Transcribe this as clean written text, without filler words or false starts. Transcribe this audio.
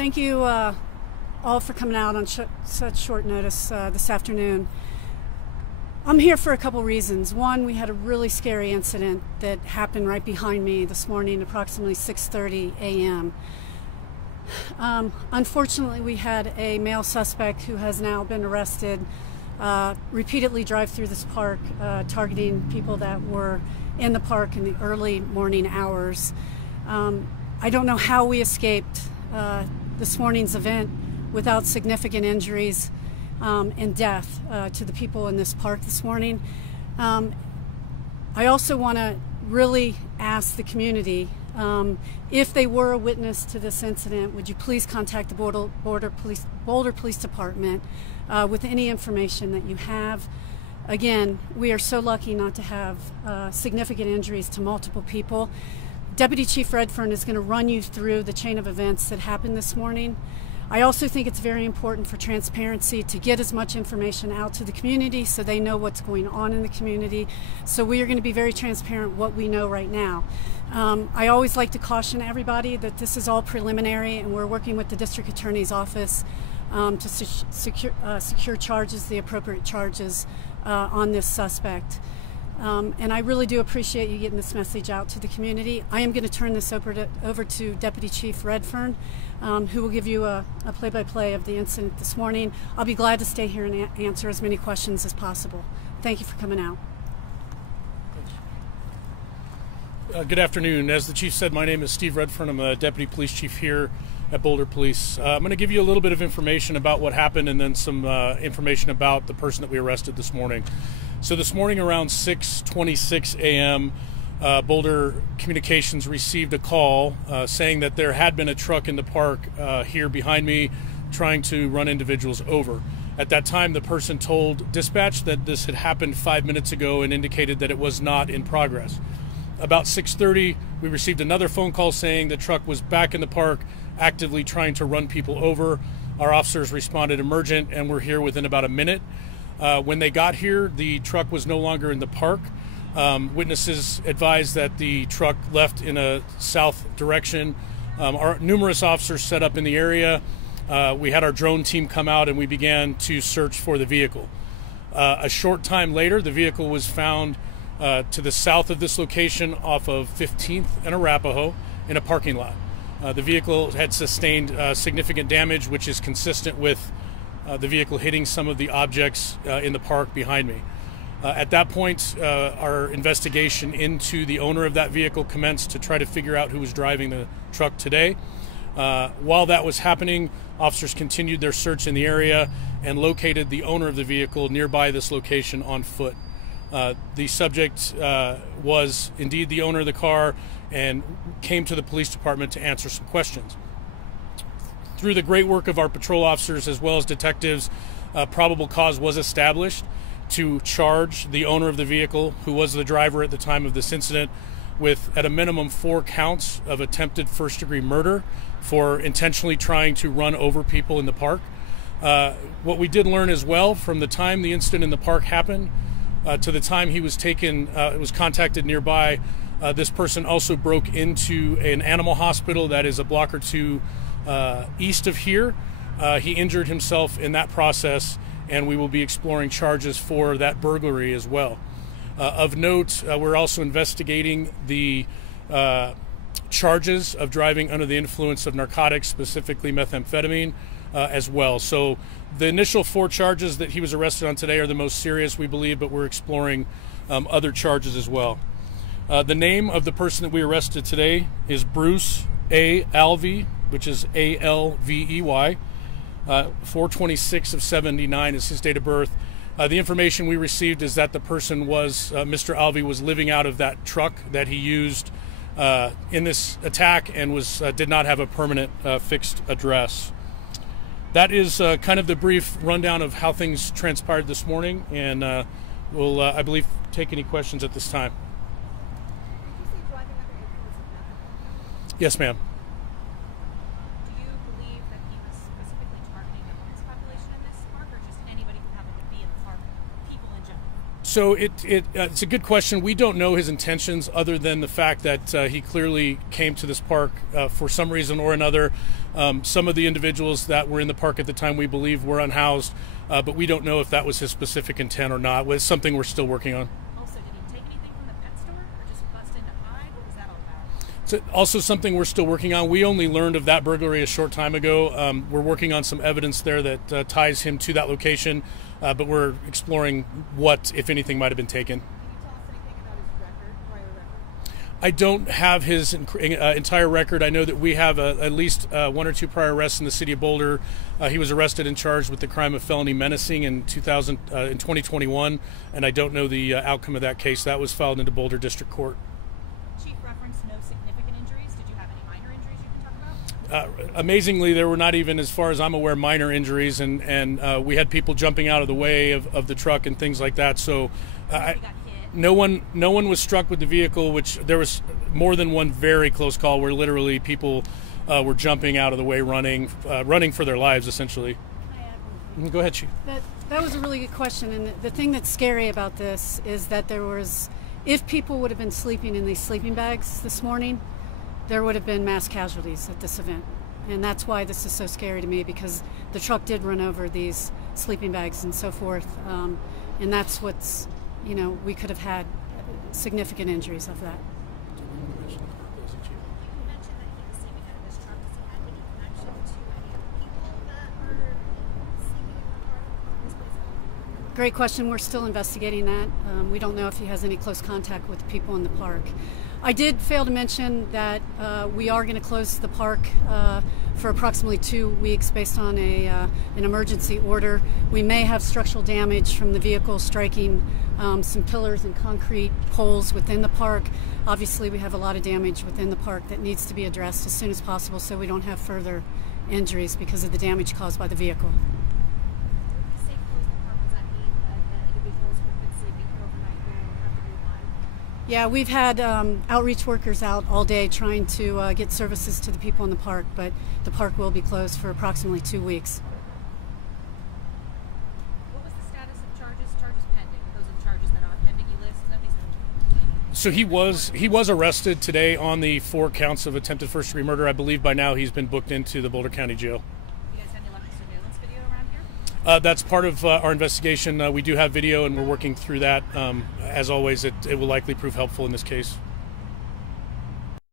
Thank you all for coming out on such short notice this afternoon. I'm here for a couple reasons. One, we had a really scary incident that happened right behind me this morning, approximately 6:30 a.m. Unfortunately, we had a male suspect who has now been arrested, repeatedly drive through this park, targeting people that were in the park in the early morning hours. I don't know how we escaped this morning's event without significant injuries and death to the people in this park this morning. I also want to really ask the community, if they were a witness to this incident, would you please contact the Boulder Police Department with any information that you have. Again, we are so lucky not to have significant injuries to multiple people. Deputy Chief Redfern is going to run you through the chain of events that happened this morning. I also think it's very important for transparency to get as much information out to the community so they know what's going on in the community. So we are going to be very transparent what we know right now. I always like to caution everybody that this is all preliminary, and we're working with the District Attorney's Office to secure charges, the appropriate charges on this suspect. And I really do appreciate you getting this message out to the community. I am going to turn this over to Deputy Chief Redfern, who will give you a play-by-play of the incident this morning. I'll be glad to stay here and answer as many questions as possible. Thank you for coming out. Good afternoon. As the Chief said, my name is Steve Redfern. I'm a Deputy Police Chief here at Boulder Police. I'm going to give you a little bit of information about what happened and then some information about the person that we arrested this morning. So this morning around 6:26 a.m., Boulder Communications received a call saying that there had been a truck in the park here behind me trying to run individuals over. At that time, the person told dispatch that this had happened 5 minutes ago and indicated that it was not in progress. About 6:30, we received another phone call saying the truck was back in the park actively trying to run people over. Our officers responded emergent and were here within about a minute. When they got here, the truck was no longer in the park. Witnesses advised that the truck left in a south direction. Our numerous officers set up in the area. We had our drone team come out and we began to search for the vehicle. A short time later, the vehicle was found to the south of this location off of 15th and Arapahoe in a parking lot. The vehicle had sustained significant damage, which is consistent with the vehicle hitting some of the objects in the park behind me. At that point, our investigation into the owner of that vehicle commenced to try to figure out who was driving the truck today. While that was happening, officers continued their search in the area and located the owner of the vehicle nearby this location on foot. The subject was indeed the owner of the car and came to the police department to answer some questions. Through the great work of our patrol officers as well as detectives, probable cause was established to charge the owner of the vehicle, who was the driver at the time of this incident, with at a minimum 4 counts of attempted first-degree murder for intentionally trying to run over people in the park. What we did learn as well, from the time the incident in the park happened to the time he was taken, was contacted nearby, this person also broke into an animal hospital that is a block or two east of here. He injured himself in that process, and we will be exploring charges for that burglary as well. Of note, we're also investigating the charges of driving under the influence of narcotics, specifically methamphetamine, as well. So the initial 4 charges that he was arrested on today are the most serious, we believe, but we're exploring other charges as well. The name of the person that we arrested today is Bruce A. Alvey, which is A-L-V-E-Y. 4/26 of 79 is his date of birth. The information we received is that the person was, Mr. Alvey was living out of that truck that he used in this attack and did not have a permanent fixed address. That is kind of the brief rundown of how things transpired this morning, and we'll, I believe, take any questions at this time. Did you say driving under influence of methamphetamine? Yes, ma'am. Do you believe that he was specifically targeting the homeless population in this park, or just anybody who happened to be in the park, people in general? So it's a good question. We don't know his intentions other than the fact that he clearly came to this park for some reason or another. Some of the individuals that were in the park at the time we believe were unhoused, but we don't know if that was his specific intent or not. It's something we're still working on. Also, did he take anything from the pet store or just bust in to hide? What was that all about? It's also something we're still working on. We only learned of that burglary a short time ago. We're working on some evidence there that ties him to that location, but we're exploring what, if anything, might have been taken. Can you tell us anything about his prior record? I don't have his entire record. I know that we have at least 1 or 2 prior arrests in the city of Boulder. He was arrested and charged with the crime of felony menacing in 2021, and I don't know the outcome of that case. That was filed into Boulder District Court. Chief referenced no significant injuries. Did you have any minor injuries you can talk about? Amazingly, there were not even, as far as I'm aware, minor injuries, and we had people jumping out of the way of the truck and things like that. So no one was struck with the vehicle, which there was more than one very close call where literally people were jumping out of the way, running for their lives, essentially. Go ahead, Chief. That was a really good question, and the thing that's scary about this is that if people would have been sleeping in these sleeping bags this morning, there would have been mass casualties at this event. And that's why this is so scary to me, because the truck did run over these sleeping bags and so forth. And that's what's, we could have had significant injuries of that. You mentioned that he was sleeping out of his truck. Does he have any connection to any other people that are sleeping in the park in this place? Great question. We're still investigating that. We don't know if he has any close contact with people in the park. I did fail to mention that we are going to close the park for approximately 2 weeks based on an emergency order. We may have structural damage from the vehicle striking some pillars and concrete poles within the park. Obviously, we have a lot of damage within the park that needs to be addressed as soon as possible so we don't have further injuries because of the damage caused by the vehicle. Say close the park, does that mean that individuals who have been sleeping here overnight will have to move on? Yeah, we've had outreach workers out all day trying to get services to the people in the park, but the park will be closed for approximately 2 weeks. What was the status of charges? Charges pending. Those are the charges that are on pending list. So he was arrested today on the 4 counts of attempted first-degree murder. I believe by now he's been booked into the Boulder County Jail. You guys have any luck with surveillance video around here? That's part of our investigation. We do have video, and we're working through that. As always, it will likely prove helpful in this case.